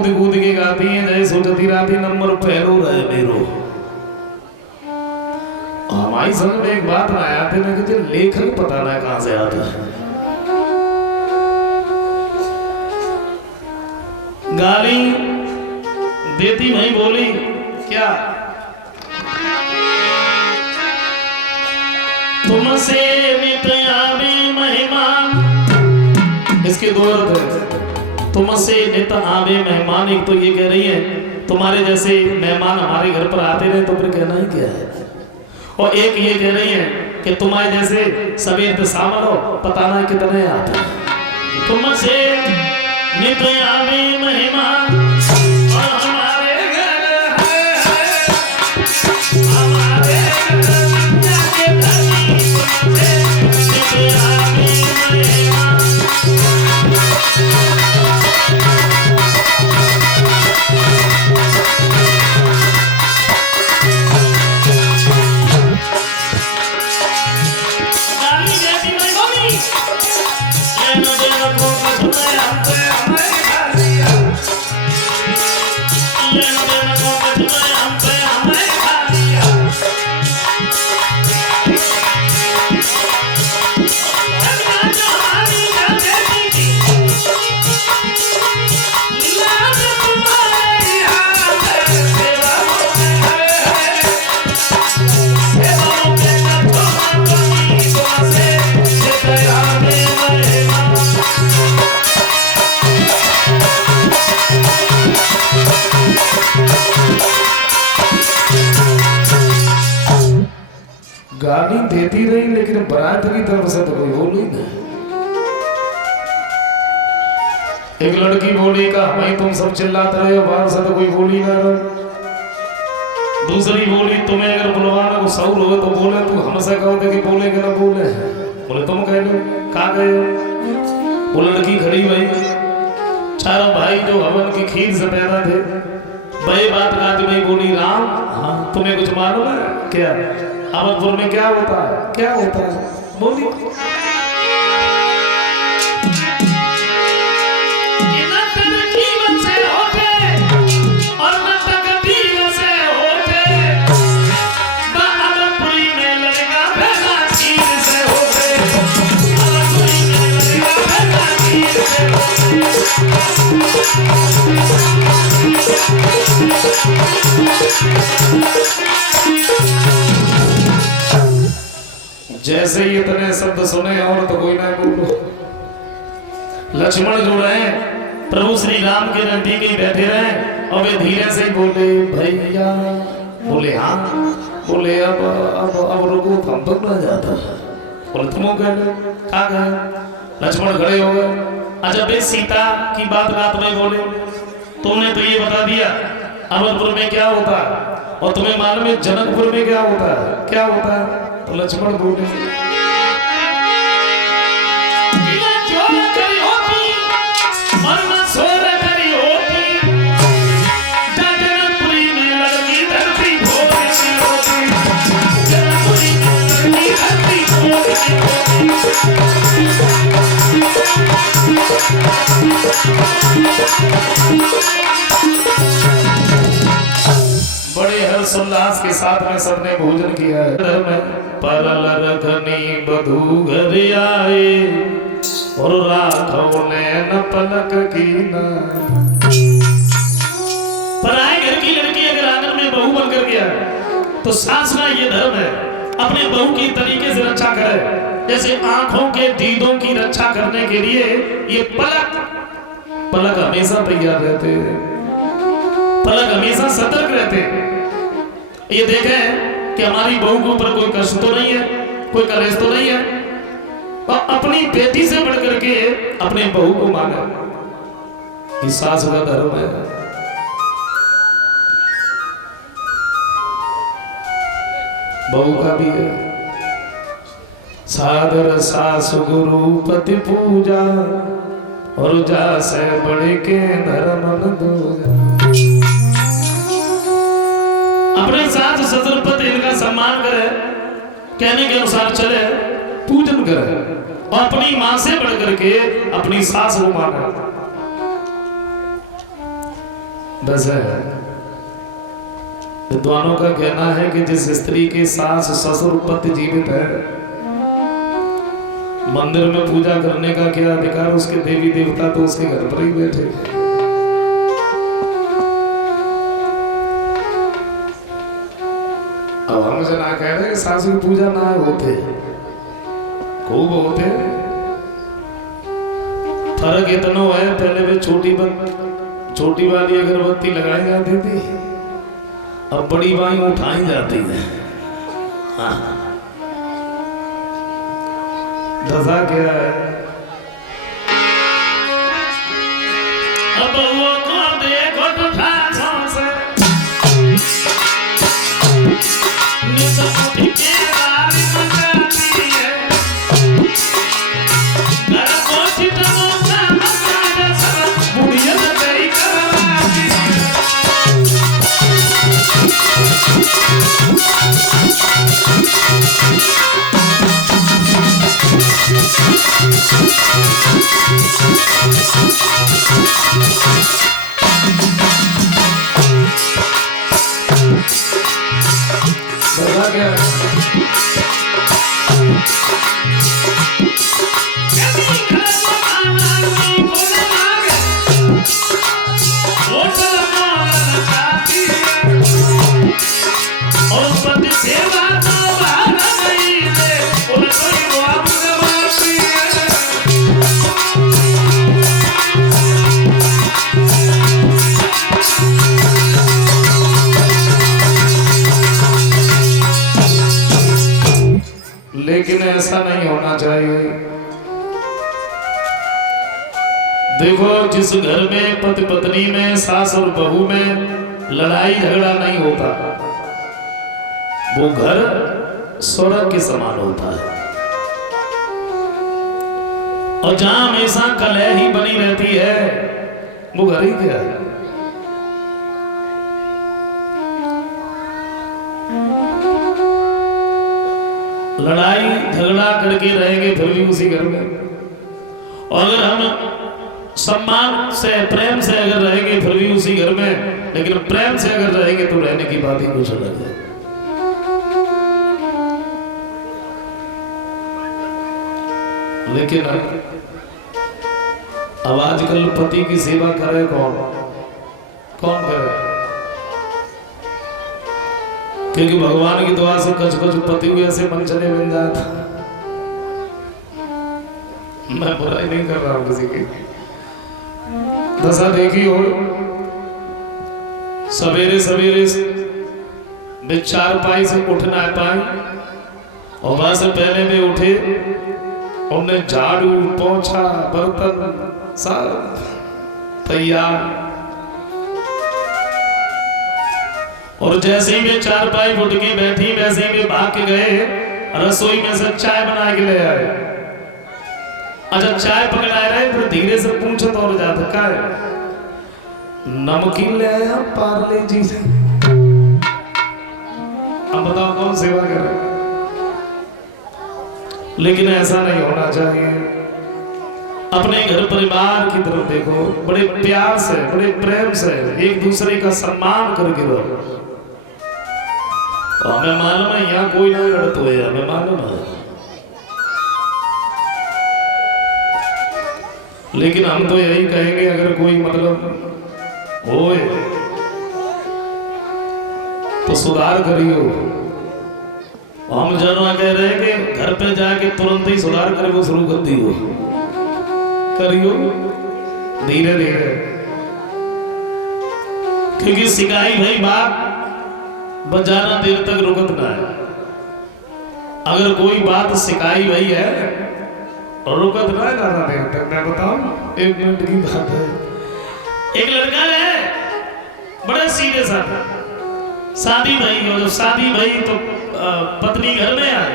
कूद कूद के गाती हैं जय सोचती राती नंबर पहलो रहे मेरो। हमारी समझ में एक बात ना आया थे ना कि लेखक पता ना कहां से आता है। गाली देती नहीं बोली क्या तुमसे नित आवे मेहमान, इसके दो अर्थ है। तुमसे नित आवे मेहमान, एक तो ये कह रही है तुम्हारे जैसे मेहमान हमारे घर पर आते रहे तो फिर कहना ही क्या है, और एक ये कह रही है कि तुम्हारे जैसे सवेर शाम हो पता ना कितने आते हैं। तुमसे नित आवे मेहमान और हमारे घर हमारे जाके धनी तुमसे नित आवे मेहमान। गाली देती रही लेकिन बारात की तरफ से तो कोई बोली नहीं। एक लड़की बोली का भाई तुम सब चिल्लाते रहे हो बाहर से तो कोई बोली ना रहा। दूसरी बोली तुम्हें अगर बुलवाना को सौर हो तो बोले, तू हमसे कहो कि बोले कि ना बोले, बोले तुम कह लो कहाँ गए हो। वो लड़की खड़ी भाई, चारों भाई जो हवन की खीर से पैदा थे वही बात गाती भाई बोली राम हाँ तुम्हें कुछ मालूम है क्या अवधपुर में क्या होता है, क्या होता है बोली। जैसे ही इतने शब्द सुने और तो कोई ना बोलो। लक्ष्मण जो रहे प्रभु श्री राम के नजदीक ही बैठे रहे और वे धीरे से बोले भैया, बोले हाँ, बोले अब रुको हम तो ना जाता, बोले तुम कह लो कहाँ गए। लक्ष्मण खड़े हो गए। अच्छा बे सीता की बात रात में बोले तुमने तो ये बता दिया अवधपुर में क्या होता है और तुम्हें मालूम है जनकपुर में क्या होता है, क्या होता है। तो लक्ष्मण बोले बड़े हर्षोल्लास के साथ में सबने भोजन किया है। परल रखनी बधू घर आए और राघव ने न पलक की न। पराए घर की लड़की अगर आंगन में बहू बनकर गया तो सास का ये धर्म है अपने बहू की तरीके से रक्षा करे। जैसे आंखों के दीदों की रक्षा करने के लिए ये पलक हमेशा तैयार रहते, पलक हमेशा सतर्क रहते। ये देखें कि हमारी बहू के ऊपर कोई कष्ट तो नहीं है, कोई कलेश तो नहीं है, और अपनी बेटी से बढ़कर के अपने बहू को माने। ये सास का धर्म है। बहू का भी है। सादर सासु गुरु पति पूजा और जा से बड़े के धर्म न दूजा। अपने सास ससुर पति इनका सम्मान करे, कहने के अनुसार चले, पूजन करे और अपनी मां से बढ़कर के अपनी सास को माने। वैसे विद्वानों का कहना है कि जिस स्त्री के सास ससुर पति जीवित है, मंदिर में पूजा करने का क्या अधिकार, उसके देवी देवता तो उसके घर पर ही बैठे। अब हम से ना कह रहे कि सासू की पूजा ना होते, खूब होते। फर्क इतना है, पहले भी छोटी वाली अगरबत्ती लगाई जाती थी, अब बड़ी बाई उठाई जाती है। हाँ। दशा क्या है, अब वो को देखो तो ठाठों से निसमुठी के रारी मंगाती है, घर को चिटनों का मकान सब बुढ़िया तेरी करवाती है। बता क्या और पति सेवा तो भाग गई है, और कोई वाप गवाती है। लेकिन ऐसा नहीं होना चाहिए। देखो, जिस घर में पति पत्नी में, सास और बहू में लड़ाई झगड़ा नहीं होता, वो घर स्वर्ग के समान होता है। और जहां हमेशा कलह ही बनी रहती है, वो घर ही क्या है। लड़ाई झगड़ा करके रहेंगे फिर भी उसी घर में, और अगर हम सम्मान से प्रेम से अगर रहेंगे फिर भी उसी घर में, लेकिन प्रेम से अगर रहेंगे तो रहने की बात ही कुछ अलग है। लेकिन अब आजकल पति की सेवा करे कौन करे? क्योंकि भगवान की दुआ से कुछ पति हुए ऐसे मन चले मिल जाता। मैं बुराई नहीं कर रहा हूं किसी की। दशा देखी हो, सवेरे सवेरे चार पाई से उठ ना पाए, और वहां से पहले भी उठे, उनने झाड़ू पोंछा बर्तन सब तैयार, और जैसे ही वे चार पाई उठ के बैठी, वैसे ही वे भाग के गए रसोई में से चाय बना के ले आए। अच्छा, चाय पकड़ा रहे, फिर धीरे से पूछत और जाता क्या है? नमकीन ले आया पार्ले जी से। अब बताओ कौन सेवा करे? लेकिन ऐसा नहीं होना चाहिए। अपने घर परिवार की तरफ देखो, बड़े प्यार से, बड़े प्रेम से एक दूसरे का सम्मान करके रहो। हमें मालूम है यहाँ कोई ना लड़त हुए, हमें मालूम है, लेकिन हम तो यही कहेंगे अगर कोई मतलब होए तो सुधार करियो। हम जनवा कह रहे हैं कि घर पे जाके तुरंत ही सुधार करे वो शुरू कर दियो, करियो धीरे धीरे, क्योंकि सिखाई भाई बात बजाना देर तक रुकत ना है। अगर कोई बात सिखाई भाई है और रुकत ना है ज्यादा देर तक। मैं बताऊं, 1 मिनट की बात है। एक लड़का है बड़ा सीरियस आता, शादी भाई, और जब शादी भाई तो पत्नी घर में आए,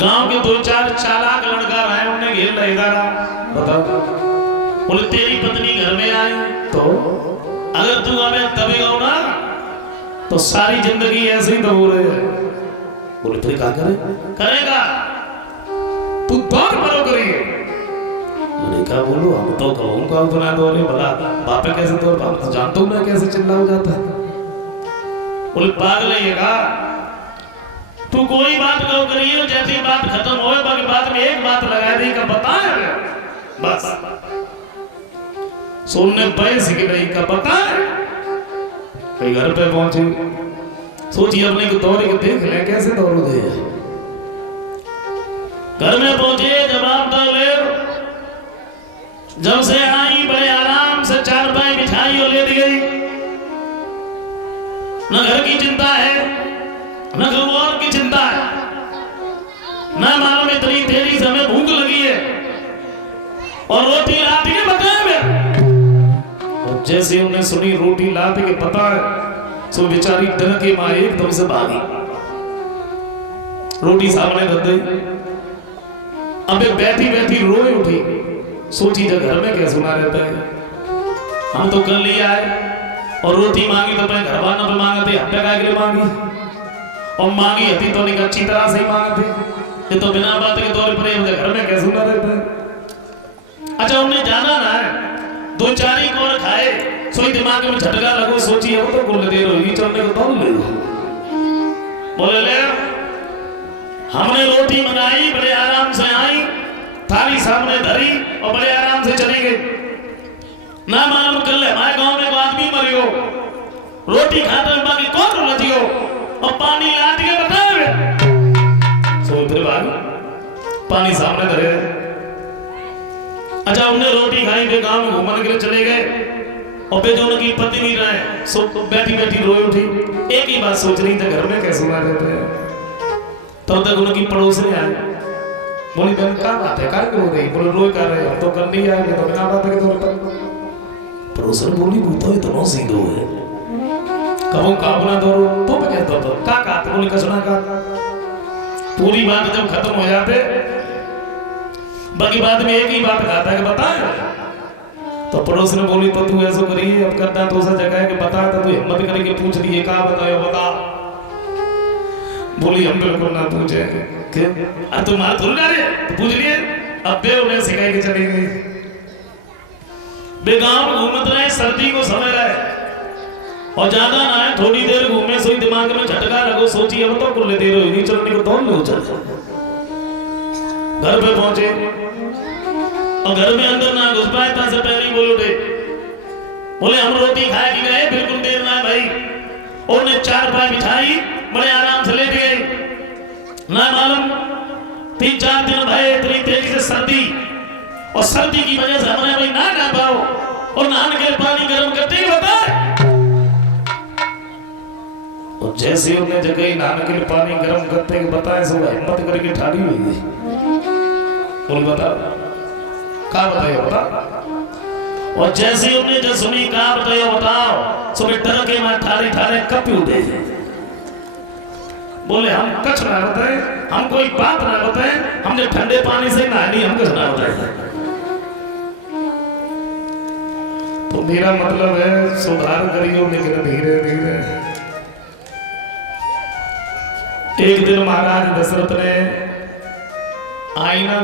गांव के 2-4 चालाक लड़का आए, उन्हें घेर लिया इधर। बताओ, बोले तेरी पत्नी घर में आई तो अगर तू हमें दबेगा ना तो सारी जिंदगी ऐसे ही दबो रहे। बोले फिर क्या करे? करेगा तू दौड़ मरो करिए। देखा बोलो हम तो कहूँगा उतना तो नहीं भला बापे कैसे तो हम तो जानता हूँ ना कैसे चिल्ला हो जाता है। बोले पागल है का तू कोई बात कहो करिए जैसी बात खत्म हो बाकी बात में एक बात लगा दी का बताए बस सुनने पैस की नहीं का बताए कई घर पे पहुंचे सोचिए अपने को दौड़ के देख ले कैसे दौड़ दे घर में पहुंचे जवाब दो ले जब से आई बड़े आराम से चारपाई बिछाई और ले दी गई न घर की चिंता है न घर और की चिंता है न मालूम इतनी तेजी से हमें भूख लगी है और रोटी लाती के बताए में और जैसे उन्हें सुनी रोटी लाती के पता है सो बेचारी डर के मां एकदम से भागी रोटी सामने रख गई अबे बैठी बैठी रोए उठी सोची जब घर में क्या सुना रहता है हम तो कर लिया है और रोटी मांगी तो अपने घर वालों पे मांगते हत्या का के मांगी और मांगी हती तो नहीं अच्छी तरह से ही मांगते ये तो बिना बात के तौर पर घर में क्या सुना रहता है। अच्छा उन्हें जाना ना है दो चार ही कौन खाए सोई दिमाग में झटका लगो सोची हो तो कुल देर होगी चलने को तौल ले बोले ले हमने रोटी मंगाई बड़े आराम से आई थाली सामने धरी और बड़े आराम से चली गई ना मालूम कर ले हमारे गांव में आदमी मरियो रोटी खाते बाकी कौन लजियो और पानी लाद के बताए सो फिर भाग पानी सामने धरे। अच्छा उन्हें रोटी खाई फिर गांव में घूमने के लिए चले गए और फिर जो उनकी पति नहीं रहे सो बैठी बैठी रोई उठी एक ही बात सोच रही थी घर में कैसे सुना रहते हैं तब तक उनकी पड़ोसनी आई बोली बहन क्या बात है क्या रो रही बोले रोई कर रहे हम तो कर नहीं आए तो बिना बात के तौर पर पड़ोसन बोली तो इतना सीधो है कबो का अपना दो तो मैं कहता तो का बोली का सुना का पूरी बात जब खत्म हो जाते बाकी बात में एक ही बात कहता है कि बताए तो पड़ोस ने बोली तो तू ऐसा करी अब करना तो उस जगह के बता तो तू हिम्मत करके पूछ ली का बताओ बता बोली हम बिल्कुल ना पूछे अब तुम्हारा थोड़ी ना रे तो पूछ लिए अब बे उन्हें सिखाई के चली गई बेगाम घूमत रहे सर्दी को समय रहे और ज्यादा ना है थोड़ी देर घूमे सोई दिमाग में झटका लगो सोची अब तो कुल देर होगी चलने को दौड़ लो चल घर पे पहुंचे और घर में अंदर ना घुस पाए था से पहले ही बोल उठे बोले हम रोटी खाए कि गए बिल्कुल देर ना भाई और ने चारपाई बिछाई बड़े आराम से लेट गए ना मालूम 3-4 दिन भय इतनी तेजी से सर्दी और सर्दी की वजह से हमने भाई ना पाओ और नहाने के पानी गर्म करते ही बताए और जैसे उन्हें जगह नहाने के लिए पानी गर्म करते ही बताए सब हिम्मत करके ठाड़ी हुई गई बोल बता क्या बताइए बता और जैसे उन्हें जो सुनी क्या बताइए बताओ सुबह डर के मैं ठारे ठारे कपी उठे बोले हम कुछ ना बताए हम कोई बात ना बताए हमने ठंडे पानी से नहानी हम कुछ ना बताए तो मेरा मतलब है सुधार करियो लेकिन धीरे धीरे। एक दिन महाराज दशरथ ने आईना